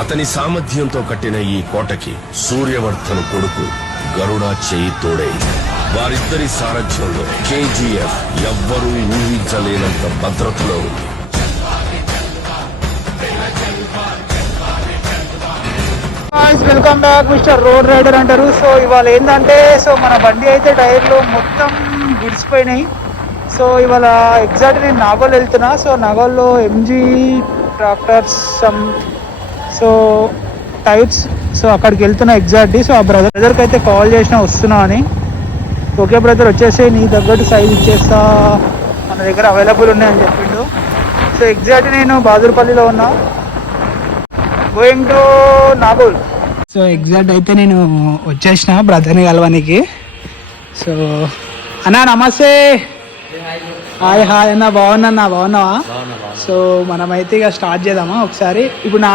అతని సామర్థ్యంతో కట్టిన ఈ కోటకి సూర్యవర్ధన్ కొడుకు గరుడ చేయి తోడైంది. వారిద్దరి సారథ్యంలో కేజీఎఫ్ ఎవ్వరూ ఊహించలేనంత భద్రతలో ఉంది. Welcome back mister road rider అంటారు. సో ఇవాళ ఏంటంటే మన బండి అయితే టైర్లు మొత్తం విడిచిపోయినాయి. సో ఇవాళ ఎగ్జాక్ట్ నేను నాగోల్ వెళ్తున్నా. సో నాగోల్లో ఎంజీ ట్రాక్టర్స్ టైప్స్ అక్కడికి వెళ్తున్నా ఎగ్జాక్ట్లీ. సో ఆ బ్రదర్కి అయితే కాల్ చేసినా వస్తున్నా అని. ఓకే బ్రదర్ వచ్చేసి నీ తగ్గట్టు సైజ్ ఇచ్చేస్తా, మన దగ్గర అవైలబుల్ ఉన్నాయని చెప్పిండు. సో ఎగ్జాక్ట్ నేను బహదూర్పల్లిలో ఉన్నా, going to Nagole. So exact అయితే నేను వచ్చేసిన బ్రదర్ని కలవానికి. సో అన్నా నమస్తే. హాయ్ హాయ్ అన్న, బాగున్నా? బాగున్నావా? సో మనమైతే ఇక స్టార్ట్ చేద్దామా ఒకసారి. ఇప్పుడు నా